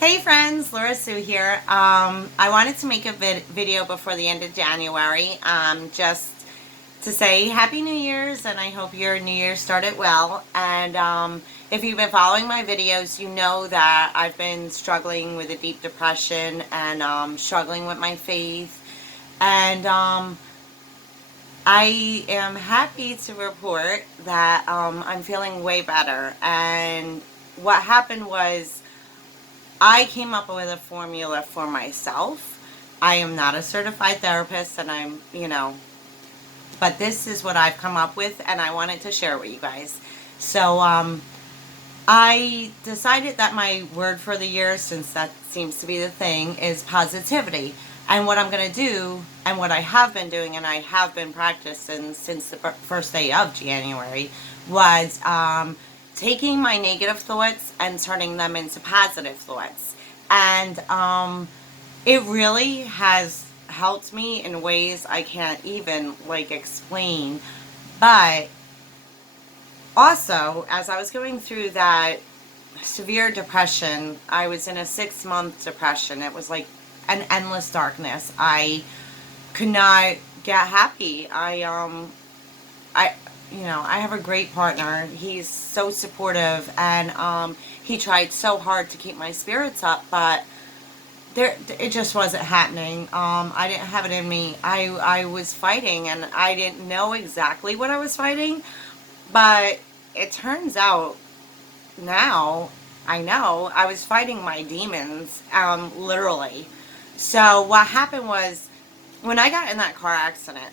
Hey friends, Laura Sue here. I wanted to make a video before the end of January, just to say Happy New Year's, and I hope your New Year started well. And if you've been following my videos, you know that I've been struggling with a deep depression and struggling with my faith. And I am happy to report that I'm feeling way better. And what happened was, I came up with a formula for myself. I am not a certified therapist, and but this is what I've come up with, and I wanted to share with you guys. So, I decided that my word for the year, since that seems to be the thing, is positivity. And what I'm going to do, and what I have been doing, and I have been practicing since the first day of January, was taking my negative thoughts and turning them into positive thoughts. And it really has helped me in ways I can't even explain. But also, as I was going through that severe depression, I was in a 6-month depression. It was like an endless darkness. I could not get happy. I have a great partner. He's so supportive, and he tried so hard to keep my spirits up, but it just wasn't happening. I didn't have it in me. I was fighting, and I didn't know exactly what I was fighting, but it turns out now I know I was fighting my demons, literally. So what happened was, when I got in that car accident,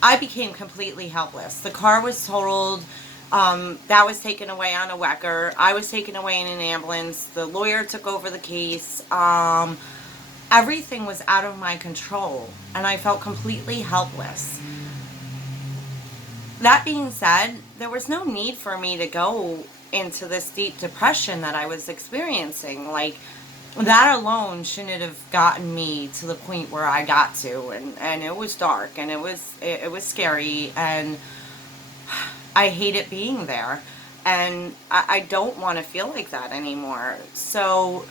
I became completely helpless. The car was totaled. That was taken away on a wrecker. I was taken away in an ambulance. The lawyer took over the case. Everything was out of my control, and I felt completely helpless. That being said, there was no need for me to go into this deep depression that I was experiencing. That alone shouldn't have gotten me to the point where I got to, and it was dark, and it was scary, and I hated being there, and I don't want to feel like that anymore. So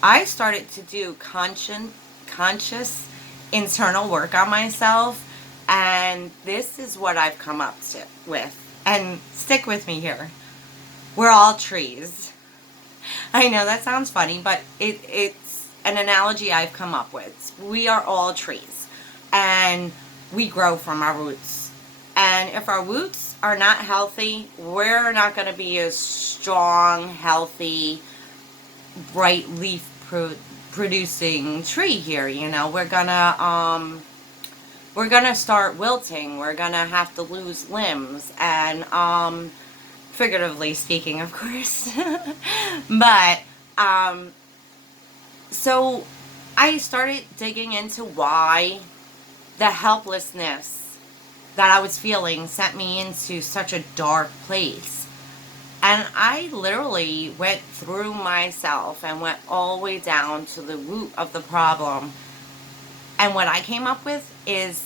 I started to do conscious internal work on myself, and this is what I've come up with. And stick with me here. We're all trees. I know that sounds funny, but it's an analogy I've come up with. We are all trees, and we grow from our roots. And if our roots are not healthy, we're not going to be a strong, healthy, bright leaf producing tree here. We're gonna start wilting. We're gonna have to lose limbs, and figuratively speaking, of course. But so I started digging into why the helplessness that I was feeling sent me into such a dark place. And I literally went through myself and went all the way down to the root of the problem. And what I came up with is,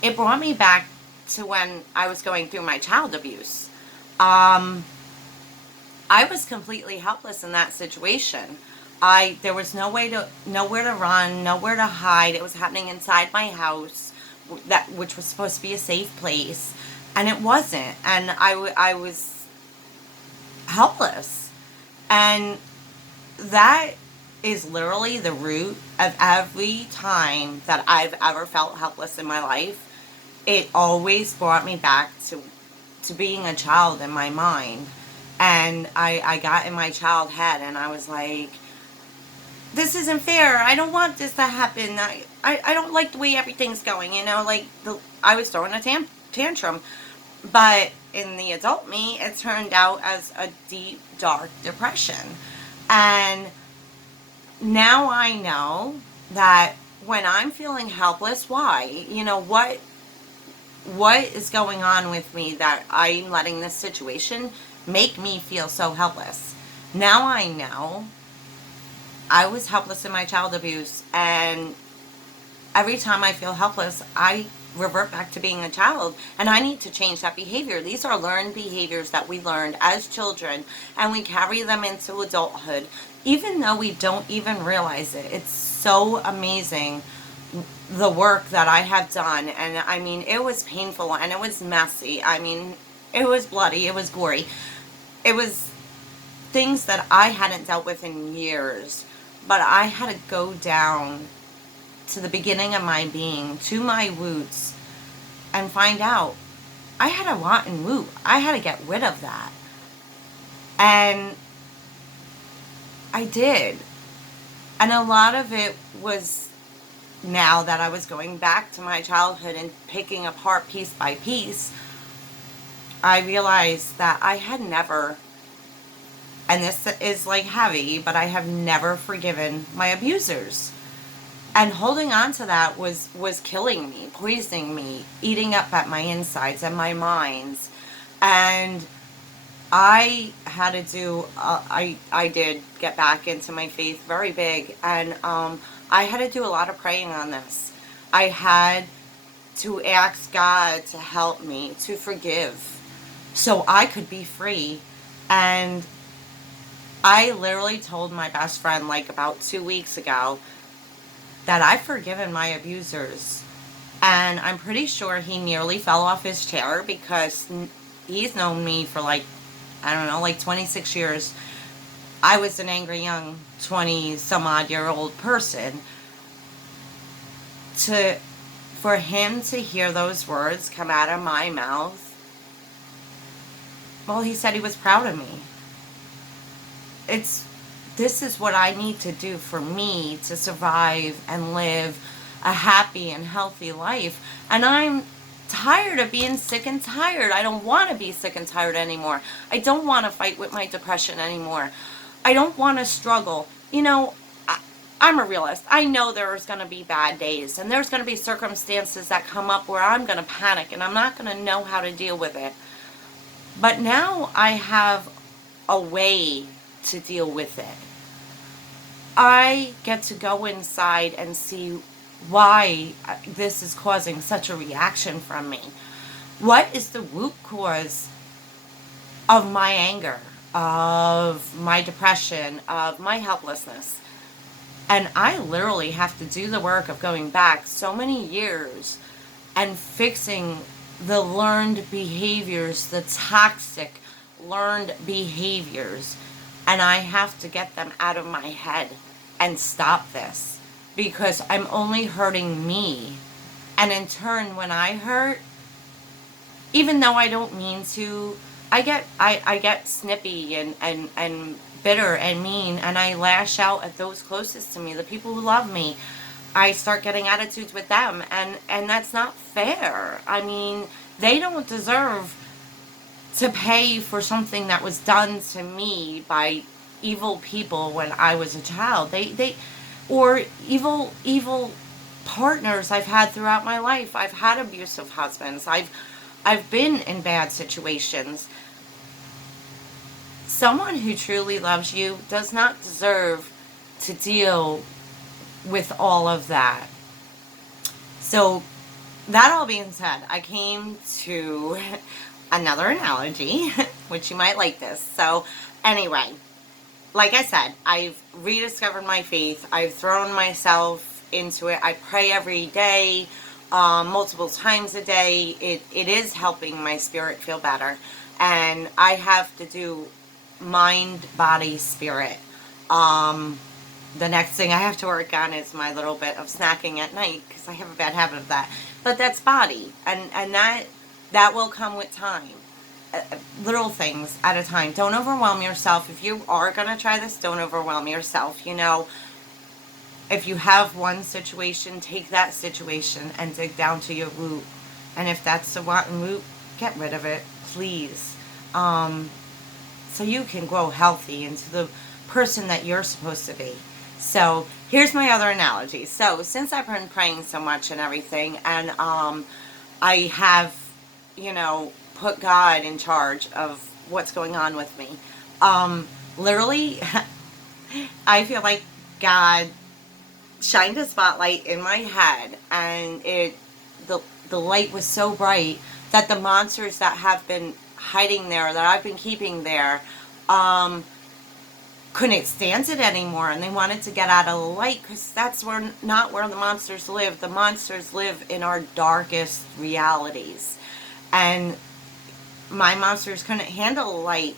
it brought me back to when I was going through my child abuse. I was completely helpless in that situation. There was nowhere to run, nowhere to hide. It was happening inside my house, which was supposed to be a safe place, and it wasn't. And I was helpless, and that is literally the root of every time that I've ever felt helpless in my life. It always brought me back to being a child in my mind. And I got in my child head, and I was like, this isn't fair. I don't want this to happen. I don't like the way everything's going, I was throwing a tantrum. But in the adult me, it turned out as a deep, dark depression. And now I know that when I'm feeling helpless, why? What is going on with me that I'm letting this situation make me feel so helpless? Now I know I was helpless in my child abuse, and every time I feel helpless, I revert back to being a child, and I need to change that behavior. These are learned behaviors that we learned as children, and we carry them into adulthood, even though we don't even realize it. It's so amazing the work that I have done, and I mean, it was painful and it was messy. I mean, it was bloody, it was gory. It was things that I hadn't dealt with in years, but I had to go down to the beginning of my being, to my roots, and find out I had a rotten root. I had to get rid of that. And I did. And a lot of it was, now that I was going back to my childhood and picking apart piece by piece, I realized that I had never, and this is like heavy, but I have never forgiven my abusers. And holding on to that was killing me, poisoning me, eating up at my insides and my minds. And I had to do, I did get back into my faith very big. And I had to do a lot of praying on this. I had to ask God to help me to forgive so I could be free. And I literally told my best friend like about 2 weeks ago that I've forgiven my abusers. And I'm pretty sure he nearly fell off his chair, because he's known me for like, I don't know, like 26 years. I was an angry young 20 some odd year old person. For him to hear those words come out of my mouth, well, he said he was proud of me. This is what I need to do for me to survive and live a happy and healthy life. And I'm tired of being sick and tired. I don't want to be sick and tired anymore. I don't want to fight with my depression anymore. I don't want to struggle. You know, I'm a realist. I know there's going to be bad days, and there's going to be circumstances that come up where I'm going to panic and I'm not going to know how to deal with it. But now I have a way to deal with it. I get to go inside and see why this is causing such a reaction from me. What is the root cause of my anger, of my depression, of my helplessness? And I literally have to do the work of going back so many years and fixing the learned behaviors, the toxic learned behaviors. And I have to get them out of my head and stop this, because I'm only hurting me. And in turn, when I hurt, even though I don't mean to, I get snippy and bitter and mean, and I lash out at those closest to me, the people who love me. I start getting attitudes with them, and that's not fair. I mean, they don't deserve to pay for something that was done to me by evil people when I was a child. Or evil partners I've had throughout my life. I've had abusive husbands. I've been in bad situations. Someone who truly loves you does not deserve to deal with all of that. So, that all being said, I came to another analogy, which you might like this. So, anyway, like I said, I've rediscovered my faith. I've thrown myself into it. I pray every day, multiple times a day. It is helping my spirit feel better. And I have to do mind, body, spirit. The next thing I have to work on is my little bit of snacking at night, because I have a bad habit of that. But that's body, and that will come with time. Little things at a time. Don't overwhelm yourself. If you are going to try this, don't overwhelm yourself. You know, if you have one situation, take that situation and dig down to your root. And if that's the rotten root, get rid of it, please. So you can grow healthy into the person that you're supposed to be. So here's my other analogy. So since I've been praying so much and everything, and I have, put God in charge of what's going on with me. Literally, I feel like God shined a spotlight in my head, and the light was so bright that the monsters that have been hiding there, that I've been keeping there, couldn't stand it anymore, and they wanted to get out of the light, because that's not where the monsters live. The monsters live in our darkest realities, and my monsters couldn't handle the light,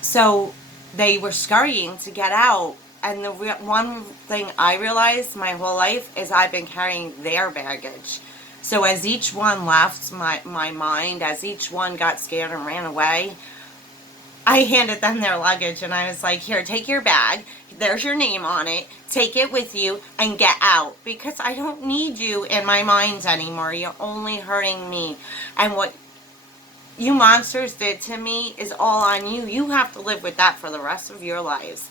so they were scurrying to get out. And the one thing I realized my whole life is I've been carrying their baggage. So as each one left my mind, as each one got scared and ran away, I handed them their luggage, and I was like, here, take your bag. There's your name on it. Take it with you and get out, because I don't need you in my mind anymore. You're only hurting me. And what you monsters did to me is all on you. You have to live with that for the rest of your lives.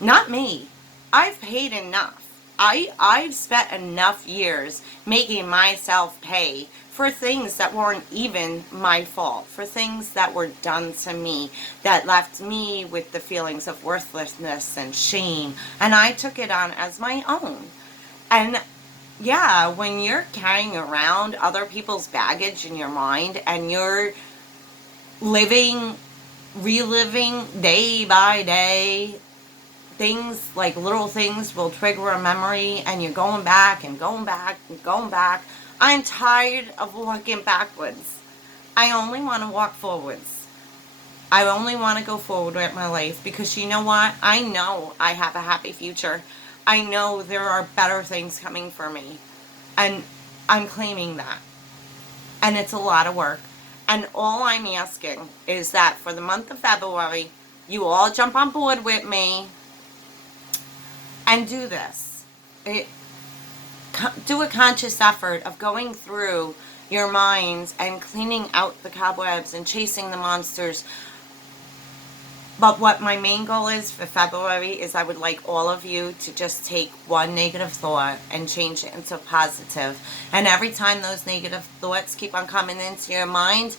Not me. I've paid enough. I've spent enough years making myself pay for things that weren't even my fault, for things that were done to me, that left me with the feelings of worthlessness and shame, and I took it on as my own. And yeah, when you're carrying around other people's baggage in your mind, and you're reliving day by day, things like little things will trigger a memory, and you're going back and going back and going back. I'm tired of walking backwards. I only want to walk forwards. I only want to go forward with my life, because you know what? I know I have a happy future. I know there are better things coming for me. And I'm claiming that. And it's a lot of work. And all I'm asking is that for the month of February, you all jump on board with me and do this. Do a conscious effort of going through your minds and cleaning out the cobwebs and chasing the monsters. But what my main goal is for February is I would like all of you to just take one negative thought and change it into positive. And every time those negative thoughts keep on coming into your mind,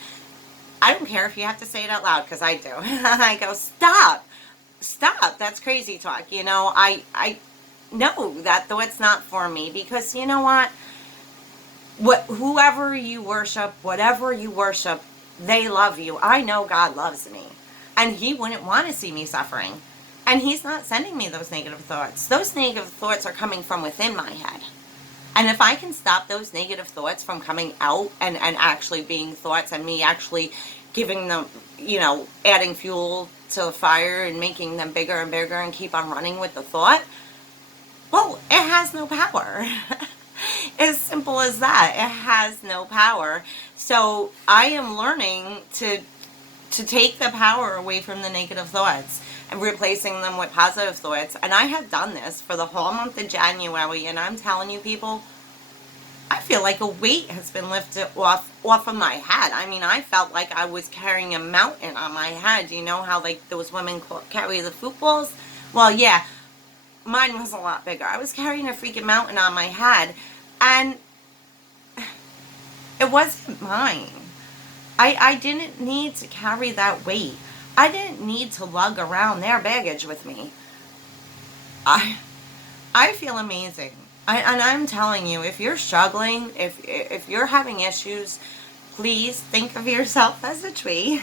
I don't care if you have to say it out loud, because I do. I go, stop, that's crazy talk. You know, I know that thought's not for me, because you know what? Whoever you worship, whatever you worship, they love you. I know God loves me. And He wouldn't want to see me suffering. And He's not sending me those negative thoughts. Those negative thoughts are coming from within my head. And if I can stop those negative thoughts from coming out and actually being thoughts, and me actually giving them, adding fuel to the fire and making them bigger and bigger and keep on running with the thought, well, it has no power. As simple as that. It has no power. So I am learning to take the power away from the negative thoughts and replacing them with positive thoughts. And I have done this for the whole month of January, and I'm telling you, people, I feel like a weight has been lifted off of my head. I mean, I felt like I was carrying a mountain on my head. You know how like those women carry the footballs? Well, yeah, mine was a lot bigger. I was carrying a freaking mountain on my head, and it wasn't mine. I didn't need to carry that weight. I didn't need to lug around their baggage with me. I feel amazing. And I'm telling you, if you're struggling, if you're having issues, please think of yourself as a tree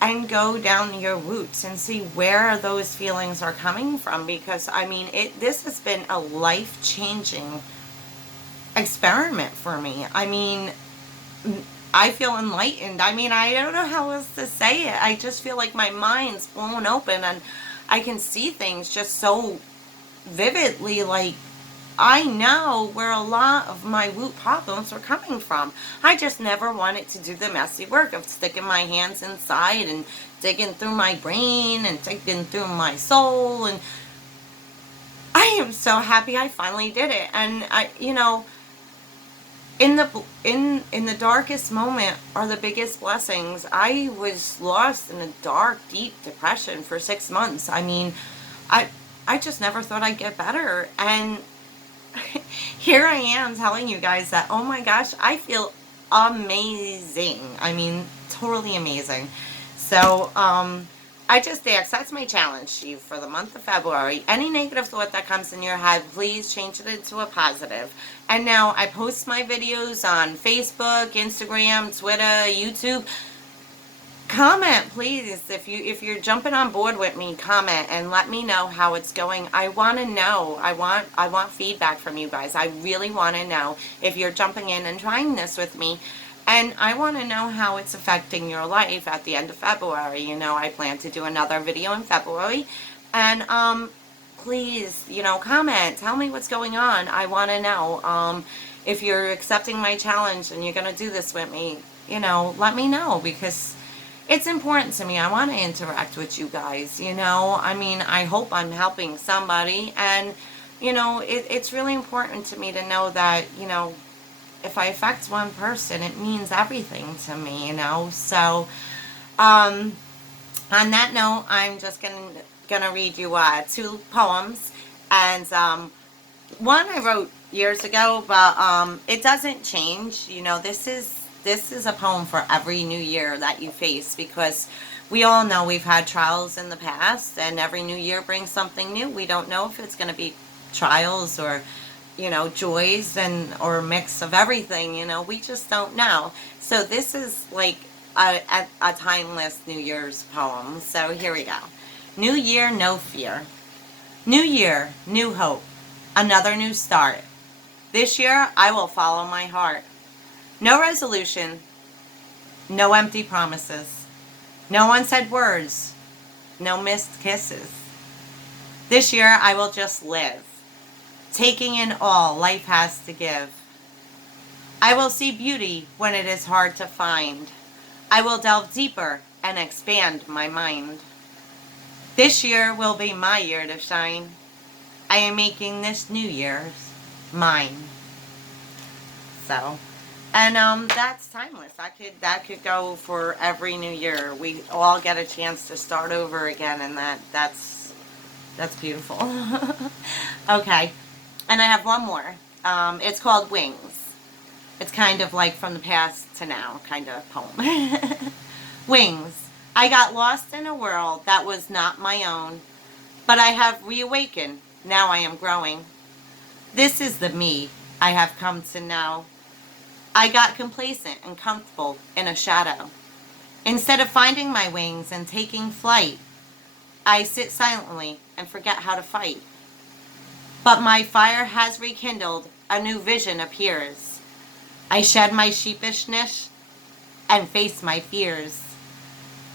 and go down your roots and see where those feelings are coming from. Because, I mean, this has been a life-changing experiment for me. I mean, I feel enlightened. I mean, I don't know how else to say it. I just feel like my mind's blown open, and I can see things just so vividly. Like, I know where a lot of my root problems are coming from. I just never wanted to do the messy work of sticking my hands inside and digging through my brain and digging through my soul. And I am so happy I finally did it. And in the darkest moment are the biggest blessings. I was lost in a dark, deep depression for 6 months. I mean, I just never thought I'd get better. And here I am telling you guys that, oh my gosh, I feel amazing. I mean, totally amazing. So, I just ask, that's my challenge to you for the month of February. Any negative thought that comes in your head, please change it into a positive. And now I post my videos on Facebook, Instagram, Twitter, YouTube. Comment, please. If you're jumping on board with me, comment and let me know how it's going. I want to know. I want feedback from you guys. I really want to know if you're jumping in and trying this with me. And I want to know how it's affecting your life at the end of February. You know, I plan to do another video in February. And please, you know, comment. Tell me what's going on. I want to know. If you're accepting my challenge and you're going to do this with me, you know, let me know, because it's important to me. I want to interact with you guys, you know. I mean, I hope I'm helping somebody. And, you know, it's really important to me to know that, you know, if I affect one person, it means everything to me, you know. So, on that note, I'm just gonna read you 2 poems. And one I wrote years ago, but it doesn't change. You know, this is a poem for every new year that you face, because we all know we've had trials in the past, and every new year brings something new. We don't know if it's going to be trials or, you know, joys or a mix of everything. You know, we just don't know. So this is like a timeless New Year's poem. So here we go. New year, no fear. New year, new hope. Another new start. This year I will follow my heart. No resolution, no empty promises, no unsaid words, no missed kisses. This year I will just live, taking in all life has to give. I will see beauty when it is hard to find. I will delve deeper and expand my mind. This year will be my year to shine. I am making this new year's mine. So, and that's timeless. That could go for every new year. We all get a chance to start over again, and that's beautiful. Okay, and I have one more. It's called Wings. It's kind of like from the past to now kind of poem. Wings. I got lost in a world that was not my own, but I have reawakened. Now I am growing. This is the me I have come to know. I got complacent and comfortable in a shadow. Instead of finding my wings and taking flight, I sit silently and forget how to fight. But my fire has rekindled, a new vision appears. I shed my sheepishness and face my fears.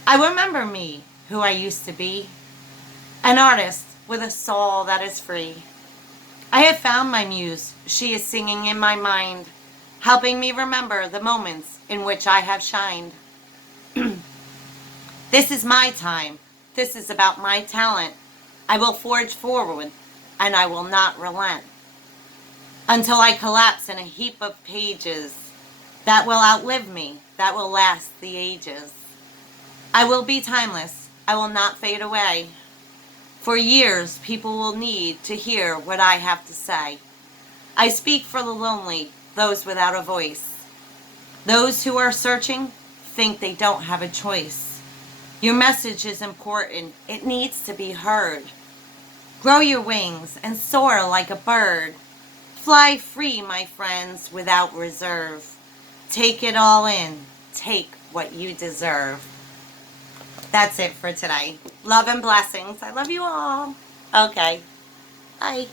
I remember me, who I used to be, an artist with a soul that is free. I have found my muse, she is singing in my mind, helping me remember the moments in which I have shined. This is my time. This is about my talent. I will forge forward, and I will not relent, until I collapse in a heap of pages that will outlive me, that will last the ages. I will be timeless. I will not fade away. For years, people will need to hear what I have to say. I speak for the lonely, those without a voice. Those who are searching think they don't have a choice. Your message is important. It needs to be heard. Grow your wings and soar like a bird. Fly free, my friends, without reserve. Take it all in. Take what you deserve. That's it for today. Love and blessings. I love you all. Okay. Bye.